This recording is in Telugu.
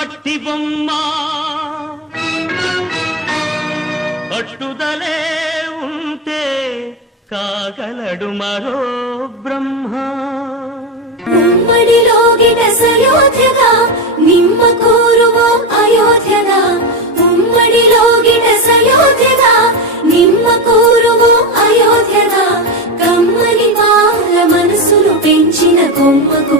మట్టి బొమ్మ పట్టుదలే ఉంటే కాగలడు మరో బ్రహ్మ. ఉమ్మడిలోగిట సయోధ్యగా నిమ్మ కూరువో అయోధ్యగా, ఉమ్మడిలోగిట సయోధ్యగా నిమ్మ కూరువో అయోధ్యగా, కమ్మని బాల మనసులు పెంచిన కొమ్మకు